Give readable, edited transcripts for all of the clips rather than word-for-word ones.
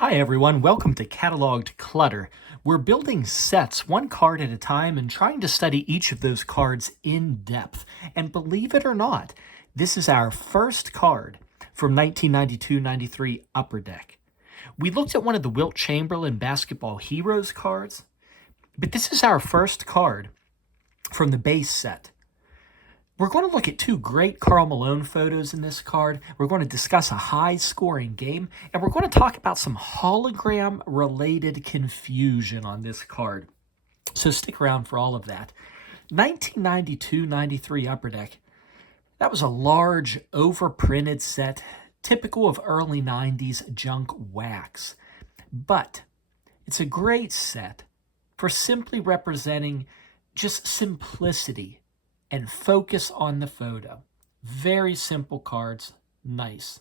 Hi everyone, welcome to Cataloged Clutter. We're building sets one card at a time and trying to study each of those cards in depth. And believe it or not, this is our first card from 1992-93 Upper Deck. We looked at one of the Wilt Chamberlain Basketball Heroes cards, but this is our first card from the base set. We're going to look at two great Karl Malone photos in this card. We're going to discuss a high-scoring game, and we're going to talk about some hologram-related confusion on this card. So stick around for all of that. 1992-93 Upper Deck. That was a large, overprinted set, typical of early 90s junk wax. But it's a great set for simply representing just simplicity and focus on the photo. Very simple cards, nice.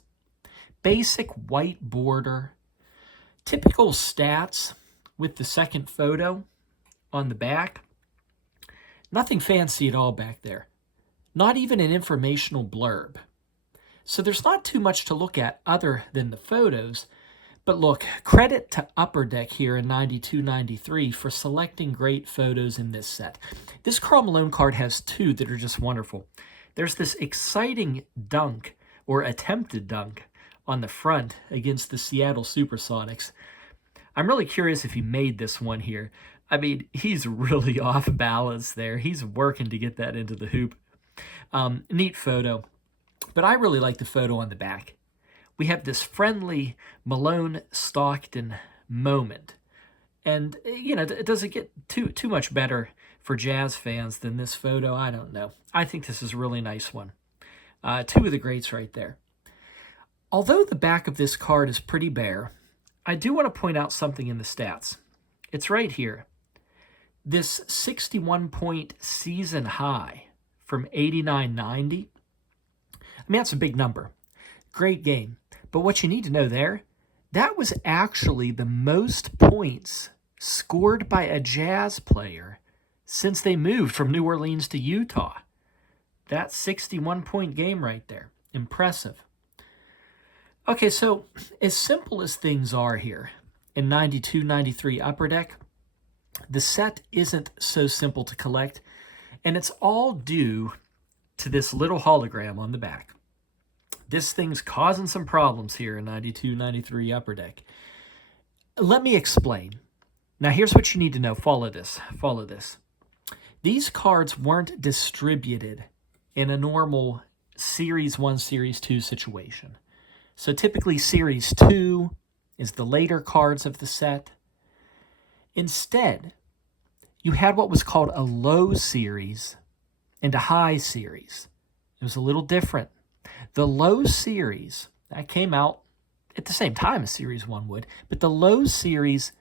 Basic white border, typical stats with the second photo on the back. Nothing fancy at all back there. Not even an informational blurb. So there's not too much to look at other than the photos. But look, credit to Upper Deck here in 92-93 for selecting great photos in this set. This Karl Malone card has two that are just wonderful. There's this exciting dunk, or attempted dunk, on the front against the Seattle Supersonics. I'm really curious if he made this one here. I mean, he's really off balance there. He's working to get that into the hoop. Neat photo. But I really like the photo on the back. We have this friendly Malone-Stockton moment. And, you know, does it get too much better for Jazz fans than this photo? I don't know. I think this is a really nice one. Two of the greats right there. Although the back of this card is pretty bare, I do want to point out something in the stats. It's right here. This 61-point season high from 89-90. I mean, that's a big number. Great game. But what you need to know there, that was actually the most points scored by a Jazz player since they moved from New Orleans to Utah. That 61-point game right there. Impressive. Okay, so as simple as things are here in 92-93 Upper Deck, the set isn't so simple to collect, and it's all due to this little hologram on the back. This thing's causing some problems here in 92-93 Upper Deck. Let me explain. Now, here's what you need to know. Follow this. Follow this. These cards weren't distributed in a normal Series 1, Series 2 situation. So typically, Series 2 is the later cards of the set. Instead, you had what was called a low series and a high series. It was a little different. The low series, that came out at the same time as Series 1 would, but the low series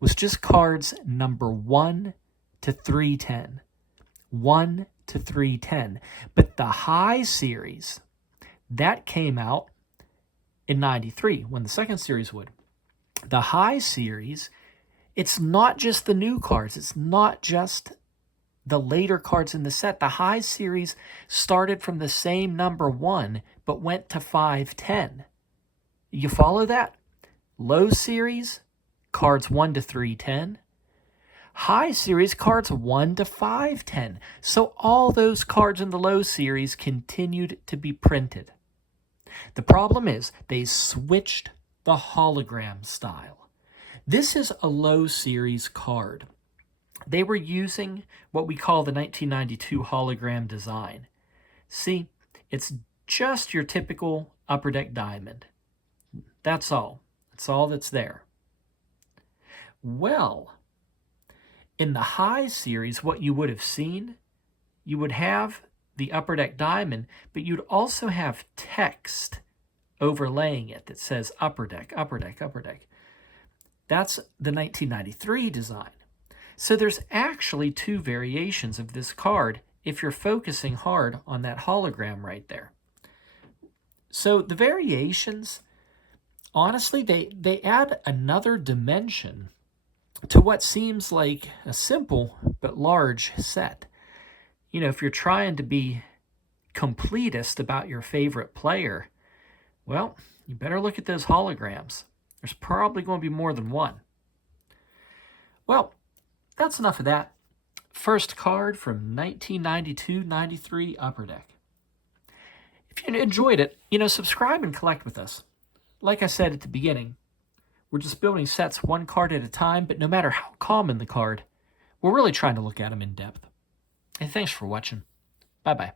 was just cards number 1 to 310. 1 to 310. But the high series, that came out in 93, when the second series would. The high series, it's not just the new cards. It's not just the later cards in the set. The high series started from the same number 1, but went to 510. You follow that? Low series, cards 1 to 310. High series, cards 1 to 510. So all those cards in the low series continued to be printed. The problem is they switched the hologram style. This is a low series card. They were using what we call the 1992 hologram design. See, it's just your typical Upper Deck diamond. That's all. That's all that's there. Well, in the high series, what you would have seen, you would have the Upper Deck diamond, but you'd also have text overlaying it that says Upper Deck, Upper Deck, Upper Deck. That's the 1993 design. So there's actually two variations of this card if you're focusing hard on that hologram right there. So the variations, honestly, they add another dimension to what seems like a simple but large set. You know, if you're trying to be completist about your favorite player, well, you better look at those holograms. There's probably going to be more than one. Well, that's enough of that. First card from 1992-93 Upper Deck. If you enjoyed it, subscribe and collect with us. Like I said at the beginning, we're just building sets one card at a time, but no matter how common the card, we're really trying to look at them in depth. And thanks for watching. Bye-bye.